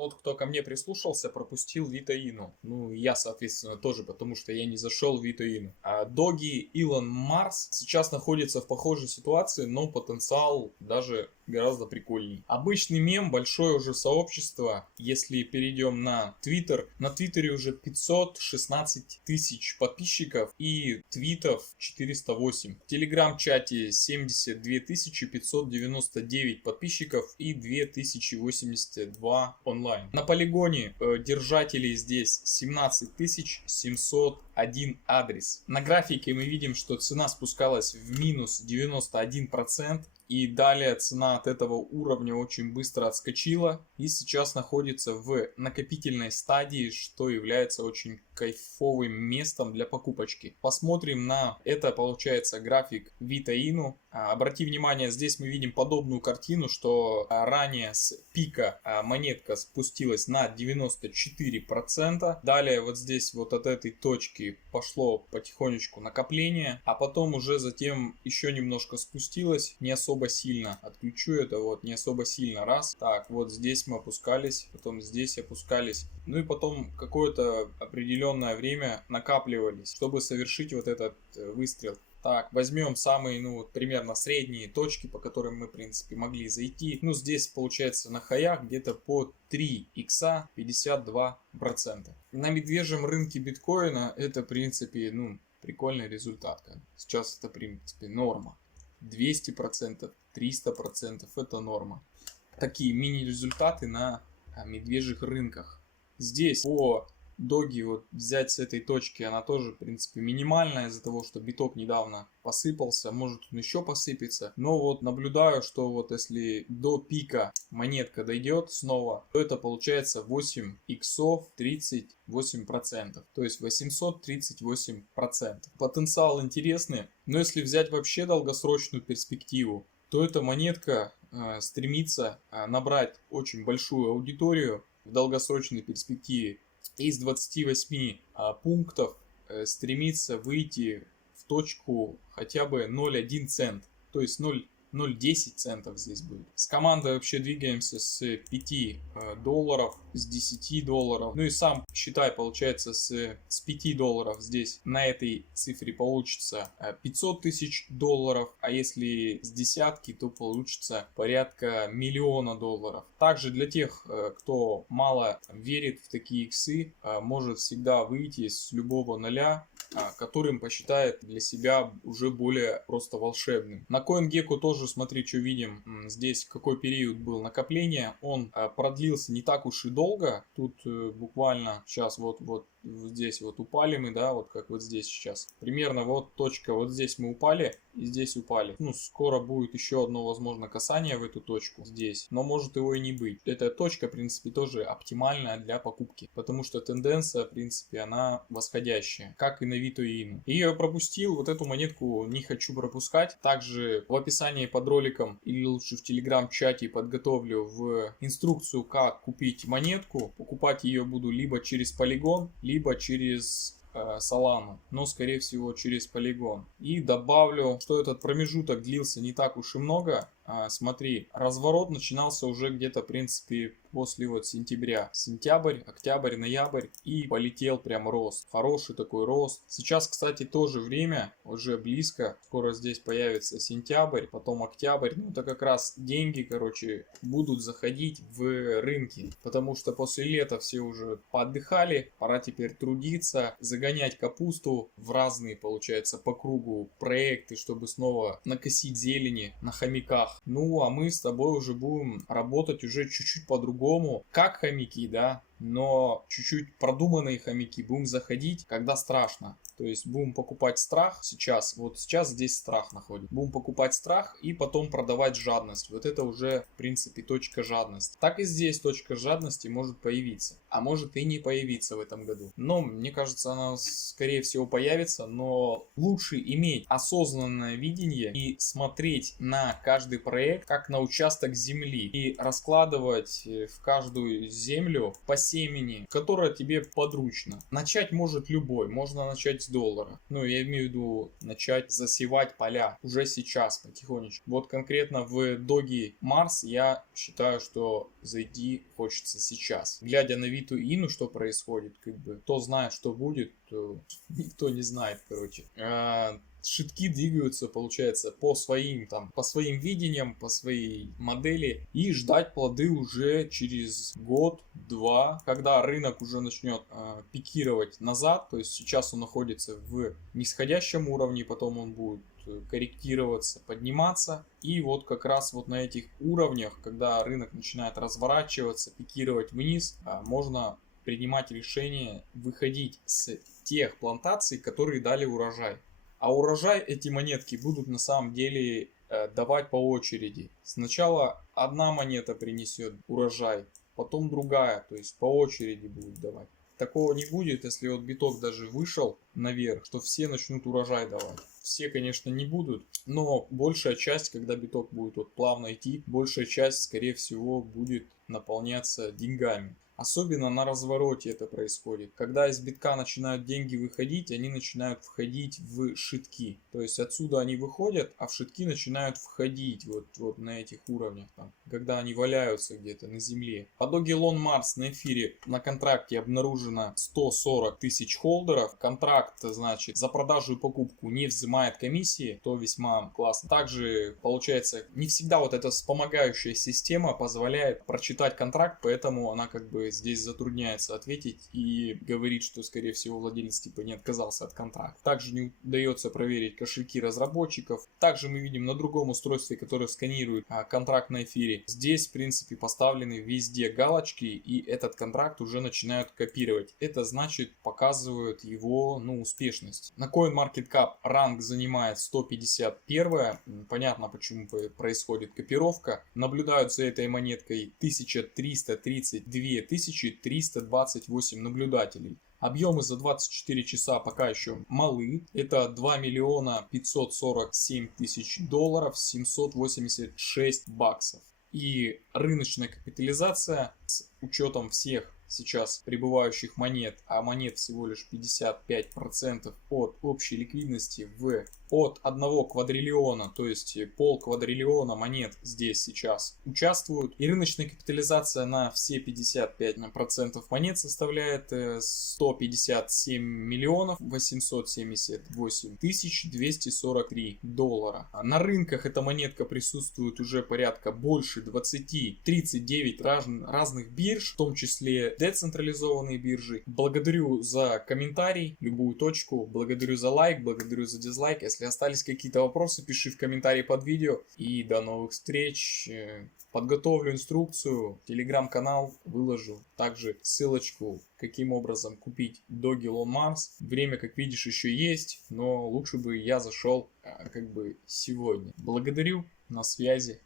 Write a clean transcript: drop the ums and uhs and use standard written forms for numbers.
Тот, кто ко мне прислушался, пропустил Витаину. Ну, и я, соответственно, тоже, потому что я не зашел в Витаину. А Доги Илон Марс сейчас находится в похожей ситуации, но потенциал даже гораздо прикольней. Обычный мем, большое уже сообщество. Если перейдем на Твиттер, на Твиттере уже 516 тысяч подписчиков и твитов 408. В Телеграм-чате 72 599 подписчиков и 2082 онлайн. На полигоне держателей здесь 17 701 адрес. На графике мы видим, что цена спускалась в минус 91%. И далее цена от этого уровня очень быстро отскочила и сейчас находится в накопительной стадии, что является очень кайфовым местом для покупочки. Посмотрим на это, получается, график Витаину. Обрати внимание, здесь мы видим подобную картину, что ранее с пика монетка спустилась на 94%. Далее вот здесь вот от этой точки пошло потихонечку накопление, а потом уже затем еще немножко спустилась, не особо сильно. Отключу это, вот, не особо сильно, раз. Так, вот здесь мы опускались, потом здесь опускались. Ну и потом какое-то определенное время накапливались, чтобы совершить вот этот выстрел. Так, возьмем самые, ну, примерно средние точки, по которым мы, в принципе, могли зайти. Ну, здесь, получается, на хаях где-то по 3 икса 52%. На медвежьем рынке биткоина это, в принципе, ну, прикольный результат. Сейчас это, в принципе, норма. 200%, 300% это норма. Такие мини-результаты на медвежьих рынках. Здесь по доги вот взять с этой точки, она тоже, в принципе, минимальная из-за того, что биток недавно посыпался, может он еще посыпется. Но вот наблюдаю, что вот если до пика монетка дойдет снова, то это получается 8 иксов 38%. То есть 838%. Потенциал интересный, но если взять вообще долгосрочную перспективу, то эта монетка стремится набрать очень большую аудиторию в долгосрочной перспективе. Из 28 пунктов стремится выйти в точку хотя бы 0,1 цент, то есть 0,10 центов здесь будет. С командой вообще двигаемся с 5 долларов, с 10 долларов. Ну и сам считай, получается с 5 долларов здесь на этой цифре получится 500 тысяч долларов. А если с десятки, то получится порядка миллиона долларов. Также для тех, кто мало верит в такие иксы, может всегда выйти с любого ноля, которым посчитает для себя уже более просто волшебным. На CoinGecko тоже смотри, что видим. Здесь какой период был накопления. Он продлился не так уж и долго. Тут буквально сейчас вот здесь вот упали мы, да, вот как вот здесь сейчас. Примерно вот точка, вот здесь мы упали и здесь упали. Ну, скоро будет еще одно, возможно, касание в эту точку здесь, но может его и не быть. Эта точка, в принципе, тоже оптимальная для покупки, потому что тенденция, в принципе, она восходящая, как и на Витаину. И я пропустил, вот эту монетку не хочу пропускать. Также в описании под роликом или лучше в телеграм-чате подготовлю в инструкцию, как купить монетку. Покупать ее буду либо через Polygon, либо через Solana, но скорее всего через Polygon. И добавлю, что этот промежуток длился не так уж и много. Смотри, разворот начинался уже где-то, в принципе, после вот сентября. Сентябрь, октябрь, ноябрь и полетел прям рост. Хороший такой рост. Сейчас, кстати, тоже время уже близко. Скоро здесь появится сентябрь, потом октябрь. Ну, это как раз деньги, короче, будут заходить в рынки. Потому что после лета все уже поотдыхали. Пора теперь трудиться, загонять капусту в разные, получается, по кругу проекты, чтобы снова накосить зелени на хомяках. Ну, а мы с тобой уже будем работать уже чуть-чуть по-другому, как хомяки, да, но чуть-чуть продуманные хомяки будем заходить, когда страшно. То есть будем покупать страх сейчас, вот сейчас здесь страх находится. Будем покупать страх и потом продавать жадность. Вот это уже, в принципе, точка жадности. Так и здесь точка жадности может появиться, а может и не появиться в этом году. Но мне кажется, она скорее всего появится, но лучше иметь осознанное видение и смотреть на каждый проект как на участок земли и раскладывать в каждую землю по семени, которая тебе подручна. Начать может любой. Можно начать с $6. Ну, я имею в виду начать засевать поля уже сейчас потихонечку. Вот конкретно в Доги Марс я считаю, что зайти хочется сейчас. Глядя на Виту Ину, что происходит, как бы, кто знает, что будет, то никто не знает, короче. Шитки двигаются, получается, по своим видениям, по своей модели, и ждать плоды уже через год-два, когда рынок уже начнет пикировать назад. То есть сейчас он находится в нисходящем уровне, потом он будет корректироваться, подниматься, и вот как раз вот на этих уровнях, когда рынок начинает разворачиваться, пикировать вниз, можно принимать решение выходить с тех плантаций, которые дали урожай. А урожай эти монетки будут на самом деле давать по очереди. Сначала одна монета принесет урожай, потом другая, то есть по очереди будут давать. Такого не будет, если вот биток даже вышел наверх, что все начнут урожай давать. Все, конечно, не будут, но большая часть, когда биток будет вот плавно идти, большая часть, скорее всего, будет наполняться деньгами. Особенно на развороте это происходит. Когда из битка начинают деньги выходить, они начинают входить в шитки. То есть отсюда они выходят, а в шитки начинают входить вот на этих уровнях, там, когда они валяются где-то на земле. По доге Elon Mars на эфире на контракте обнаружено 140 тысяч холдеров. Контракт, значит, за продажу и покупку не взимает комиссии, то весьма классно. Также, получается, не всегда вот эта вспомогающая система позволяет прочитать контракт, поэтому она как бы здесь затрудняется ответить и говорит, что, скорее всего, владелец типа не отказался от контракта. Также не удается проверить кошельки разработчиков. Также мы видим на другом устройстве, которое сканирует контракт на эфире. Здесь, в принципе, поставлены везде галочки, и этот контракт уже начинают копировать. Это значит, показывают его, успешность. На CoinMarketCap ранг занимает 151. Понятно, почему происходит копировка. Наблюдают за этой монеткой 1332 328 наблюдателей. Объемы за 24 часа пока еще малы. Это 2 миллиона 547 тысяч долларов, 786 баксов. И рыночная капитализация с учетом всех сейчас прибывающих монет, а монет всего лишь 55% от общей ликвидности от 1 квадриллиона, то есть полквадриллиона монет здесь сейчас участвуют. И рыночная капитализация на все 55% монет составляет 157 миллионов 878 тысяч 243 доллара. На рынках эта монетка присутствует уже порядка больше 39 разных бирж, в том числе децентрализованные биржи. Благодарю за комментарий, любую точку, благодарю за лайк, благодарю за дизлайк. Если остались какие-то вопросы, пиши в комментарии под видео. И до новых встреч. Подготовлю инструкцию, телеграм-канал выложу. Также ссылочку, каким образом купить доги Elon Mars. Время, как видишь, еще есть, но лучше бы я зашел как бы сегодня. Благодарю, на связи.